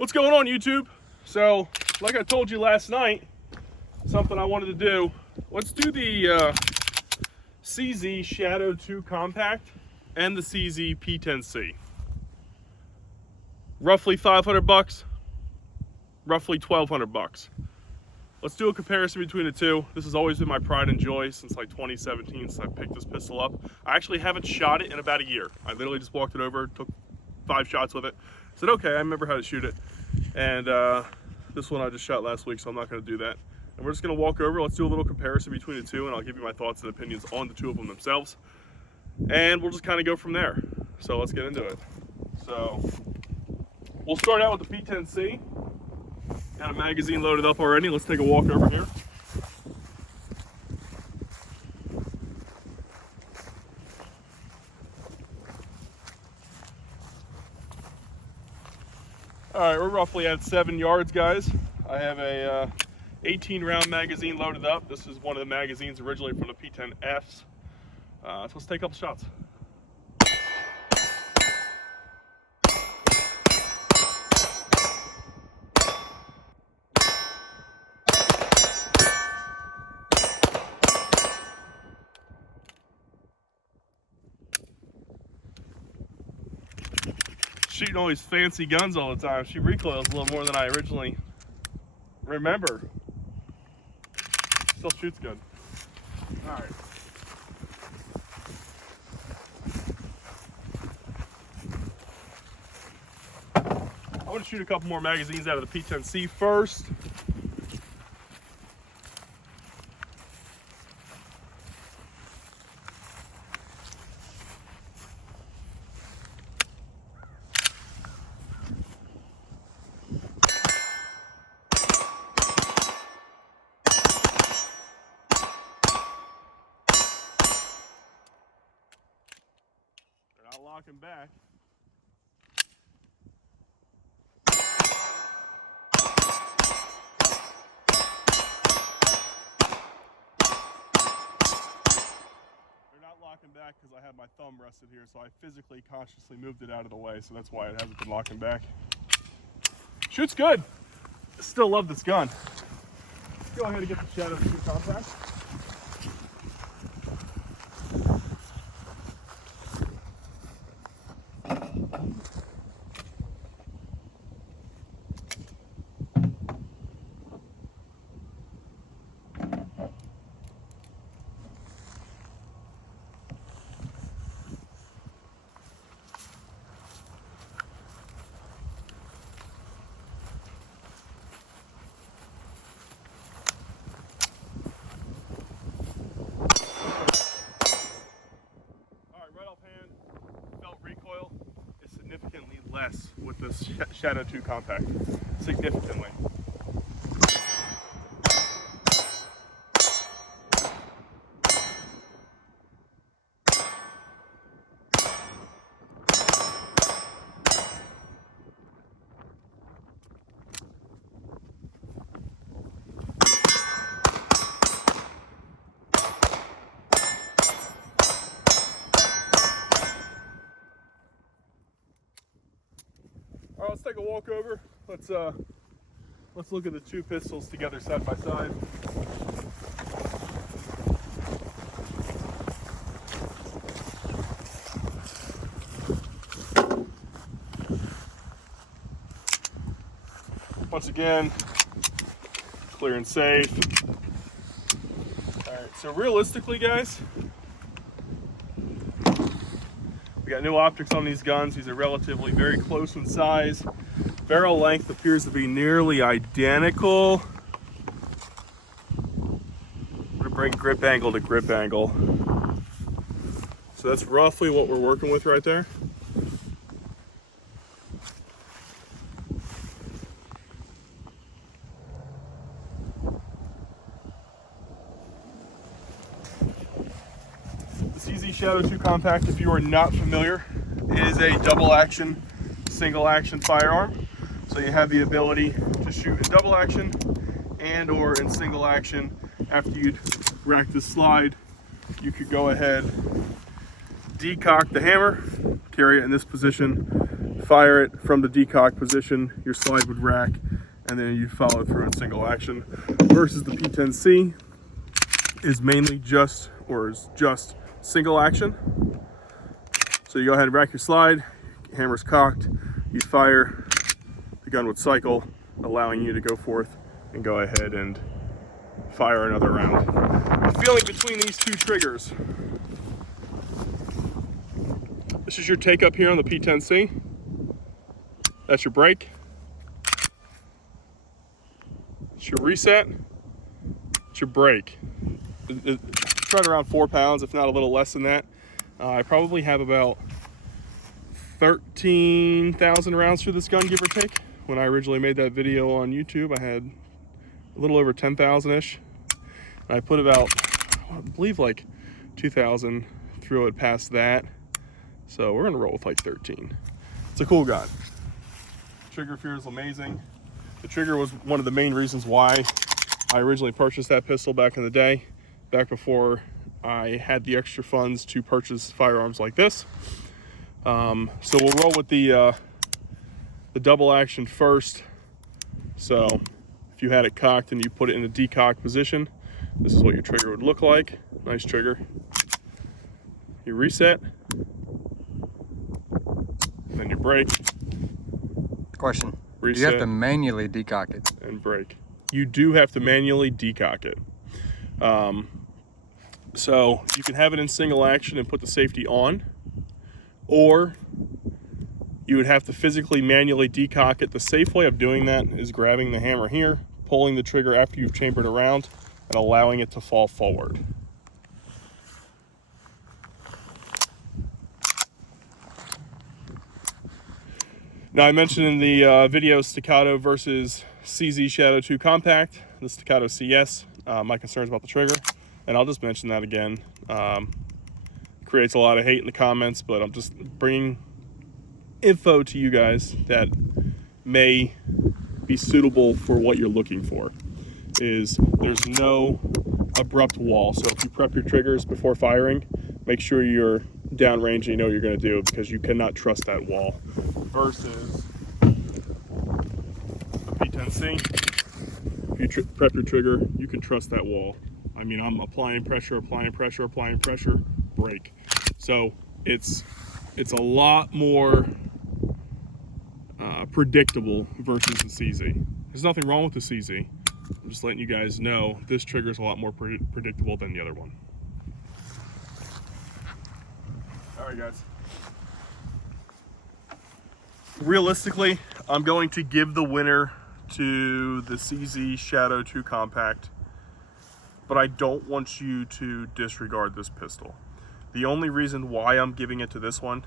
What's going on, YouTube? So, like I told you last night, something I wanted to do, let's do the CZ Shadow 2 Compact and the CZ P10C. Roughly 500 bucks, roughly 1,200 bucks. Let's do a comparison between the two. This has always been my pride and joy since like 2017, since I picked this pistol up. I actually haven't shot it in about a year. I literally just walked it over, took 5 shots with it. Said, okay, I remember how to shoot it. And this one I just shot last week, so I'm not gonna do that. And we're just gonna walk over, let's do a little comparison between the two, and I'll give you my thoughts and opinions on the two of them themselves. And we'll just kind of go from there. So let's get into it. So, we'll start out with the P10C. Got a magazine loaded up already. Let's take a walk over here. All right, we're roughly at 7 yards, guys. I have a 18 round magazine loaded up. This is one of the magazines originally from the P10Fs. So let's take a couple shots. Shooting all these fancy guns all the time. She recoils a little more than I originally remember. Still shoots good. All right. I'm gonna shoot a couple more magazines out of the P10C first. Not locking back. They're not locking back because I have my thumb rested here, so I physically, consciously moved it out of the way, so that's why it hasn't been locking back. Shoots good. I still love this gun. Let's go ahead and get the Shadow 2 Compact. Recoil is significantly less with this Shadow 2 Compact. Significantly. All right, let's take a walk over. Let's look at the two pistols together side by side. Once again, clear and safe. All right, so realistically, guys, we got new optics on these guns. These are relatively very close in size. Barrel length appears to be nearly identical. I'm gonna bring grip angle to grip angle. So that's roughly what we're working with right there. The CZ Shadow 2 Compact, if you are not familiar, is a double action, single action firearm. So you have the ability to shoot in double action and or in single action. After you'd rack the slide, you could go ahead, decock the hammer, carry it in this position, fire it from the decock position, your slide would rack, and then you follow through in single action. Versus the P10C is mainly just single action. So you go ahead and rack your slide, hammer's cocked, you fire, the gun would cycle, allowing you to go forth and go ahead and fire another round. The feeling between these two triggers. This is your take up here on the P10C. That's your brake. It's your reset. It's your brake. It's right around 4 pounds, if not a little less than that. I probably have about 13,000 rounds through this gun, give or take. When I originally made that video on YouTube, I had a little over 10,000-ish. I put about, I believe, like 2,000 through it past that. So we're gonna roll with like 13. It's a cool gun. Trigger feel is amazing. The trigger was one of the main reasons why I originally purchased that pistol back in the day, back before I had the extra funds to purchase firearms like this. So we'll roll with the double action first. So if you had it cocked and you put it in a decock position, this is what your trigger would look like. Nice trigger. You reset, and then you brake. Question. Reset, do you have to manually decock it? And brake. You do have to manually decock it. So you can have it in single action and put the safety on, or you would have to physically manually decock it. The safe way of doing that is grabbing the hammer here, pulling the trigger after you've chambered around, and allowing it to fall forward. Now, I mentioned in the video Staccato versus CZ Shadow 2 Compact, the Staccato CS, my concerns about the trigger, and I'll just mention that again. Creates a lot of hate in the comments, but I'm just bringing info to you guys that may be suitable for what you're looking for. There's no abrupt wall, so if you prep your triggers before firing, make sure you're downrange and you know what you're going to do, because you cannot trust that wall. Versus the P10C, if you prep your trigger, you can trust that wall. I mean, I'm applying pressure, brake. So it's a lot more predictable versus the CZ. There's nothing wrong with the CZ. I'm just letting you guys know this trigger is a lot more predictable than the other one. All right, guys. Realistically, I'm going to give the winner to the CZ Shadow 2 Compact, but I don't want you to disregard this pistol. The only reason why I'm giving it to this one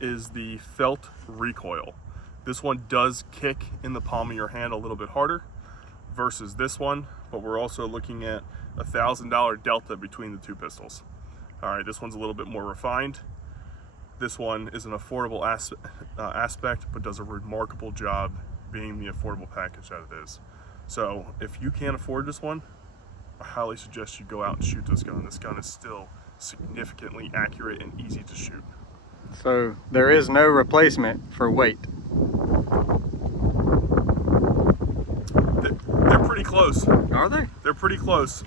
is the felt recoil. This one does kick in the palm of your hand a little bit harder versus this one, but we're also looking at a $1,000 delta between the two pistols. All right, this one's a little bit more refined. This one is an affordable aspect, but does a remarkable job being the affordable package that it is. So if you can't afford this one, I highly suggest you go out and shoot this gun. This gun is still significantly accurate and easy to shoot. So there is no replacement for weight. They're pretty close. Are they? They're pretty close.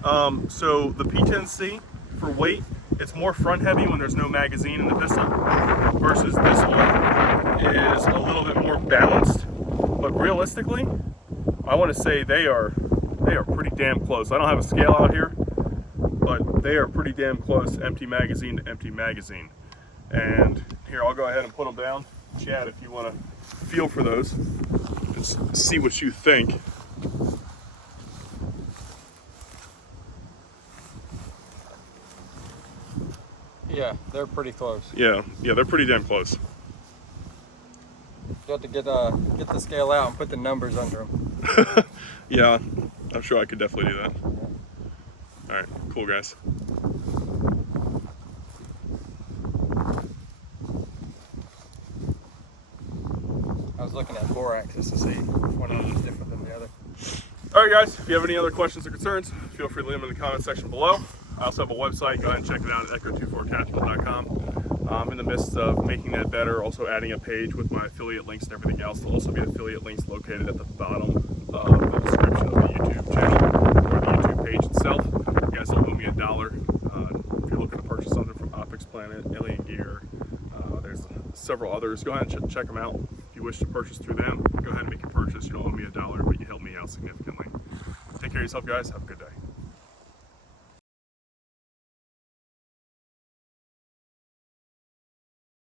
So the P10C for weight, it's more front heavy when there's no magazine in the pistol, versus this one is a little bit more balanced. But realistically, I want to say they are pretty damn close. I don't have a scale out here, but they are pretty damn close, empty magazine to empty magazine. And here, I'll go ahead and put them down. Chad, if you want to feel for those and see what you think. Yeah, they're pretty close. Yeah, they're pretty damn close. You have to get the scale out and put the numbers under them. Yeah, I'm sure I could definitely do that. All right, cool, guys. I was looking at bore axis to see which one is different than the other. All right, guys, if you have any other questions or concerns, feel free to leave them in the comment section below. I also have a website. Go ahead and check it out at echo24tactical.com. I'm in the midst of making that better, also adding a page with my affiliate links and everything else. There'll also be affiliate links located at the bottom of the description of the YouTube channel or the YouTube page itself. You guys don't owe me $1. If you're looking to purchase something from Optics Planet, Alien Gear, there's several others. Go ahead and check them out. If you wish to purchase through them, go ahead and make your purchase. You don't owe me $1, but you help me out significantly. Take care of yourself, guys. Have a good day.